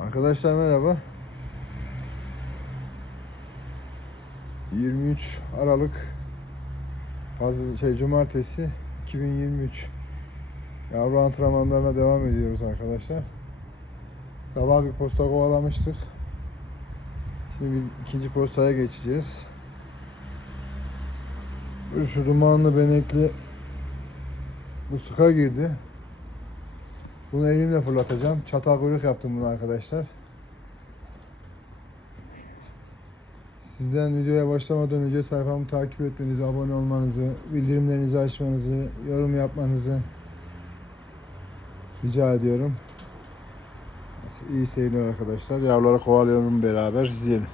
Arkadaşlar merhaba. 23 Aralık Pazar şey Cumartesi 2023. Yavru antrenmanlarına devam ediyoruz arkadaşlar. Sabah bir posta kovalamıştık. Şimdi bir ikinci postaya geçeceğiz. Şu dumanlı benekli bu sıka girdi. Bunu elimle fırlatacağım. Çatal kuyruk yaptım bunu arkadaşlar. Sizden videoya başlamadan önce sayfamı takip etmenizi, abone olmanızı, bildirimlerinizi açmanızı, yorum yapmanızı rica ediyorum. İyi seyirler arkadaşlar. Yavruları kovalıyorum beraber izleyelim.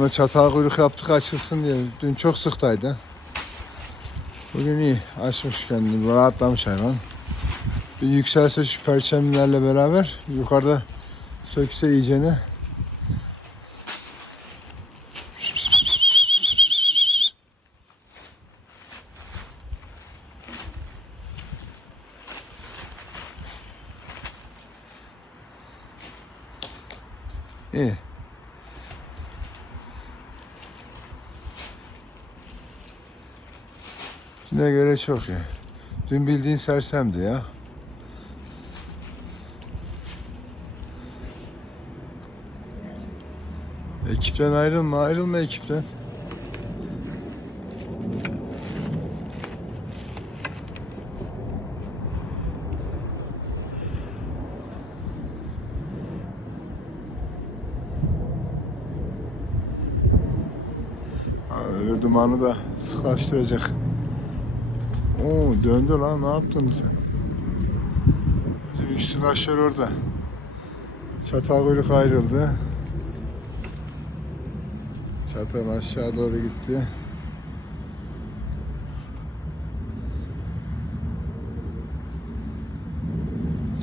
Valla çatal kuyruk yaptık açılsın diye. Dün çok sıktaydı. Bugün iyi. Açmış kendini. Rahatlamış hayvan. Bir yükselse şu perçemlerle beraber yukarıda sökse iyicene. İyi. Düne göre çok iyi. Dün bildiğin sersemdi ya. Ekipten ayrılma, ayrılma ekipten. Öbür dumanı da sıklaştıracak. Oo döndü lan ne yaptın sen? Bizim üstün aşağı orada. Çatal kuyruk ayrıldı. Çatal aşağı doğru gitti.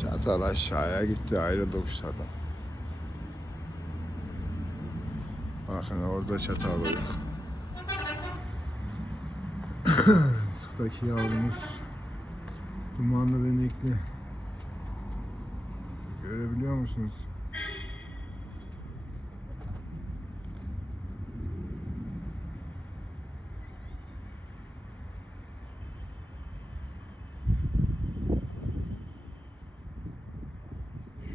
Çatal aşağıya gitti ayrıldı kuşlardan. Bakın orada çatal kuyruk. Sıktaki yavrumuz dumanlı benekli. Görebiliyor musunuz?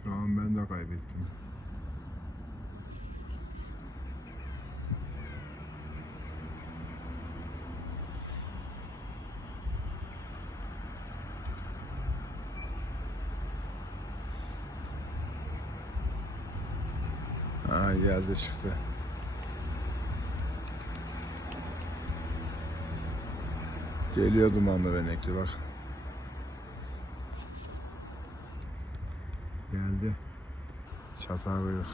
Şu an ben de kaybettim. Aha geldi çıktı. Geliyor dumanlı benekli bak. Geldi. Çatal kuyruk.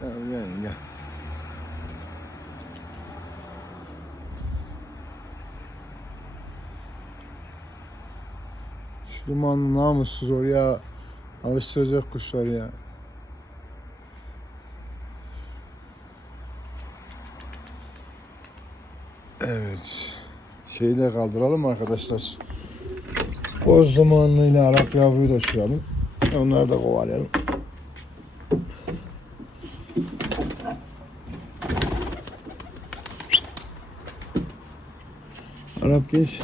Gel gel gel. Dumanlı namussuz oraya alıştıracak kuşlar ya. Evet. Şeyi de kaldıralım arkadaşlar. Boz dumanlıyla Arap yavruyu da uçuralım. Onları da kovalayalım. Arap geç.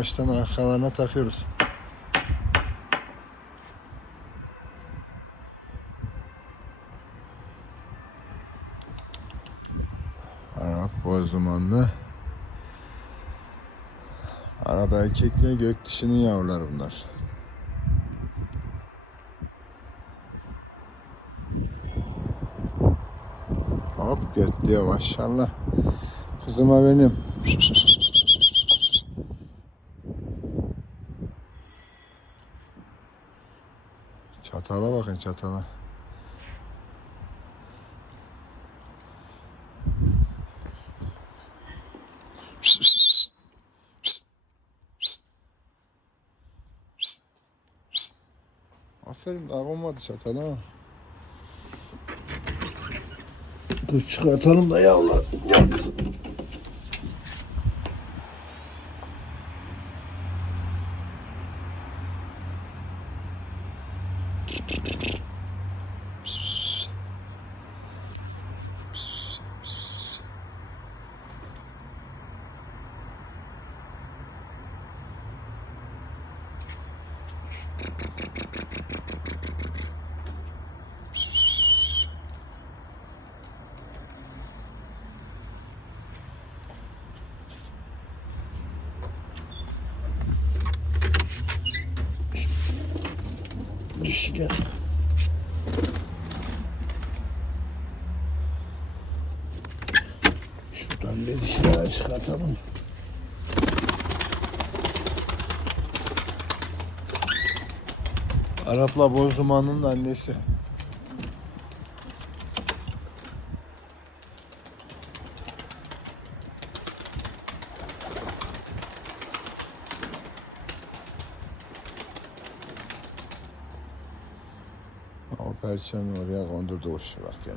Yavaştan arkalarına takıyoruz. Boz dumanlı. Araba erkekle gök dişinin yavruları bunlar. Hop götlüyor maşallah. Kızıma benim. Çatala bakın çatala. Aferin daha olmadı çatala. ha. Dur çıkartalım da yavrular. Gel kızım. Düş gel. Şuradan bir dişler çıkartalım. Arapla boz dumanının annesi. O perçemi oraya kondurdu kuşu bak gene.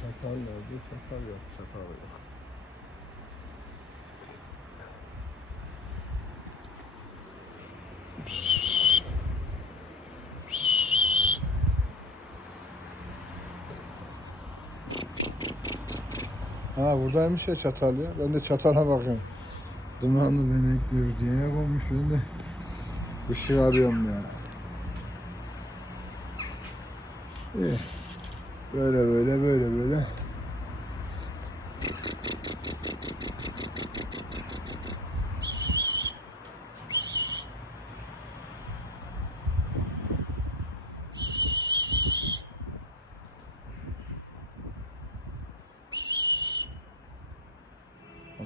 Çatal nerede? Çatal yok. Çatal yok. Ha buradaymış ya çatal ya. Ben de çatala bakıyorum. Dumanlı benekli diye konmuş ben de. Işık arıyorum ya. İyi. Böyle böyle böyle böyle.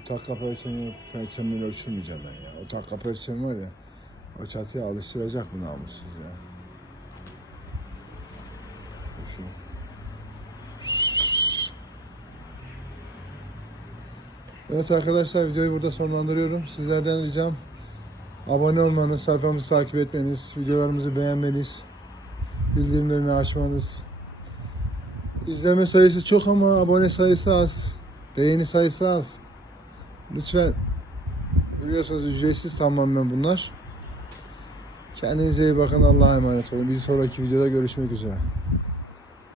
Takla perçemi, perçemiyle uçurmayacağım ben ya. O takla perçemi var ya. O çatıya alıştıracak bu namussuz ya. Şu. Evet arkadaşlar videoyu burada sonlandırıyorum. Sizlerden ricam abone olmanız, sayfamızı takip etmeniz, videolarımızı beğenmeniz, bildirimlerini açmanız. İzleme sayısı çok ama abone sayısı az. Beğeni sayısı az. Lütfen biliyorsunuz ücretsiz tamamen bunlar. Kendinize iyi bakın. Allah'a emanet olun. Bir sonraki videoda görüşmek üzere.